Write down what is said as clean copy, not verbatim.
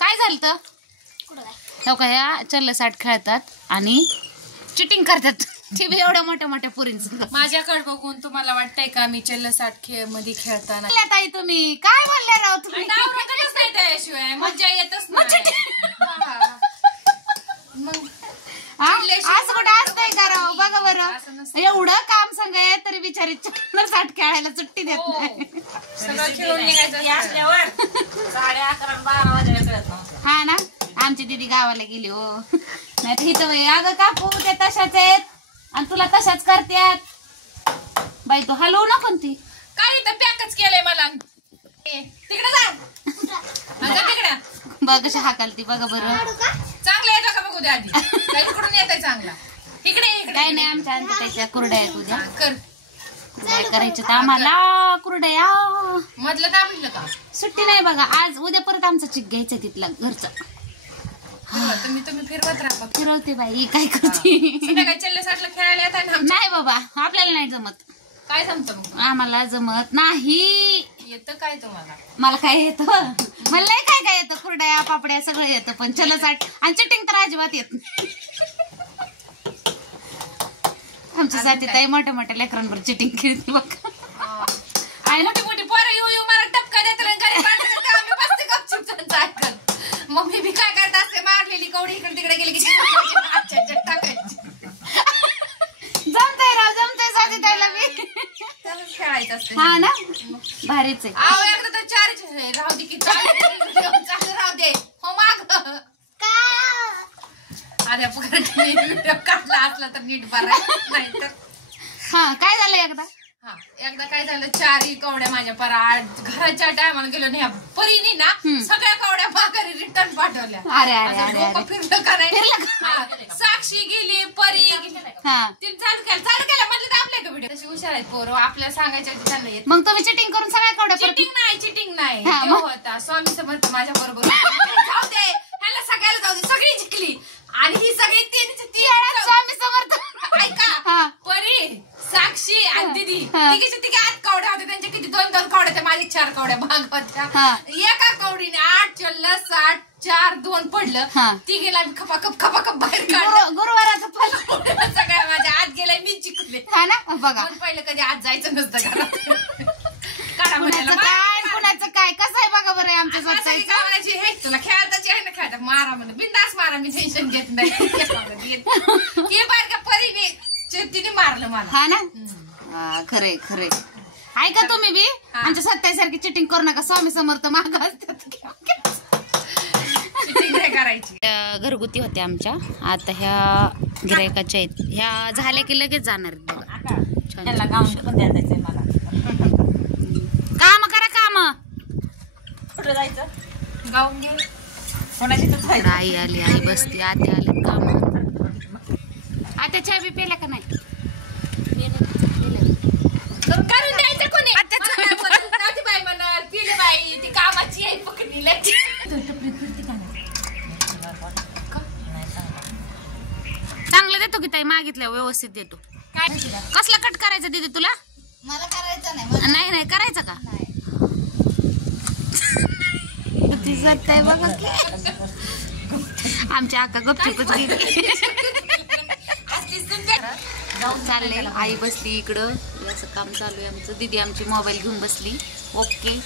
काय झालं तर हो का ह्या चल्ल साठ खेळतात आणि चिटिंग करतात ते बी एवढ्या मोठ्या मोठ्या पुरींचं. माझ्याकडे बघून तुम्हाला वाटतंय का मी चल्ल साठ खेळ मध्ये खेळताना ताई तुम्ही काय म्हणले राव तुम्ही नाही त्याशिवाय मजा येतच मग असं कुठं असतंय का राव बघा बरं एवढं काम सांगाय तरी बिचारी चल्ल साठ खेळायला सुट्टी देत नाही. सगळं खेळून निघायचं असल्यावर 11:30-12 वाजता खेळत नव्हतं. हा ना आमची दीदी गावाला गेली हो नाही तर इथं अगं काकू ते तशाच आहेत आणि तुला तशाच करत्यात बाई तू हलवू ना कोणती काय तर पॅकच केलंय मला तिकडे जा तिकडे बघ कशी हाकालती बघा बरं चांगलं येतं का बघू द्या आधी इकडून येतंय चांगला इकडे काय नाही आमच्या त्याच्या कुरड्या आहेत उद्या कर काय करायचं तर आम्हाला कुरड्या मधलं दाबलं का सुट्टी नाही बघा आज उद्या परत आमचं चिक घ्यायचं तिथला घरचं तुम्ही फिरवत राहा फिरवते बाई काय करते संध्याकाळी चल्ले साठला खेळायला येत ना नाही बाबा आपल्याला नाही जमत काय जमतं मग आम्हाला जमत नाही येतं काय तुम्हाला मला काय येतं मला नाही काय काय येतं कुरड्या पापड्या सगळं येतं पण चल साठ आणि चिटिंग तर अजिबात येत नाही. आमच्यासाठी ताई मोठ्या मोठ्या लेकरांवर चिटिंग खेळते बघ मोठी मोठी पोरं येऊ मला टपका देत मम्मी बी काय करत असते मारलेली कवडी इकडे तिकडे गेली की टाकायची जमतंय राव जमतंय साधी ताईला बी खेळायचं असते हा ना भारीच आहे. आहो एकदा तर चार राहू दे की चालू राहू दे हो माग आध्या व्हिडिओ काढला असला तर नीट बरा नाही तर हा काय झालं एकदा हा एकदा काय झालं 4 कवड्या माझ्या परा घराच्या टायमाला गेलो नाही परीनी ना सगळ्या कवड्या माघारी रिटर्न पाठवल्या. अरे फिरलं का नाही साक्षी गेली परी गेली तिने चालू केलं म्हणजे आपल्या का व्हिडिओ तशी हुशार आहेत पोरं आपल्याला सांगायच्या त्यांना येत मग तुम्ही चिटिंग करून सगळ्या कवड्या चिटिंग नाही होता स्वामी समर्थ माझ्या बरोबर जाऊ दे ह्याला सगळ्याला जाऊ दे सगळी जिंकली आणि ही सगळी तीन स्वामी समर्थ ऐका परी साक्षी आणि दीदी तिघी 8 कवड्या होत्या त्यांच्या किती 2 कवड्या होत्या माझी 4 कवड्या भाग होत्या एका कवडीने 8 चल्ल 60 4 2 पडलं ती गेला खपाखप बाहेर काढलं गुरुवाराचं फल सगळ्या माझ्या आत गेलाय मी जिंकले हा ना बघा पहिलं कधी आत जायचं नसतं कुणाचं काय कसं आहे बघा बरं आमच्या हे तुला खेळताची आहे ना खेळता मारा म्हणून बिंदास मारा मी टेन्शन घेत नाही हे बार का परीने तिने मारलं मला हा ना खरे खरे ऐका तुम्ही बी आमच्या सत्ताई सारखी चिटिंग करू नका स्वामी समर्थ माग असतात करायची. घरगुती होत्या आमच्या आता ह्या गिरायकाच्या आहेत ह्या झाल्या की लगेच जाणार काम करा काम कुठं जायचं गाऊन घे कोणाची आई आली आई बसती आते आले काम आता चहा बी पेला का नाही करून द्यायचं कोणी बाई म्हणाल पिले बाई ती कामाची आहे पकडली चांगलं देतो की ताई मागितलं व्यवस्थित देतो. काय कसला कट करायचं दीदी तुला मला करायचं नाही नाही करायचं का आहे बघा आमच्या आका गपचूपच गेली चाललंय आई बसली इकडं असं काम चालू आहे आमचं दीदी आमची मोबाईल घेऊन बसली ओके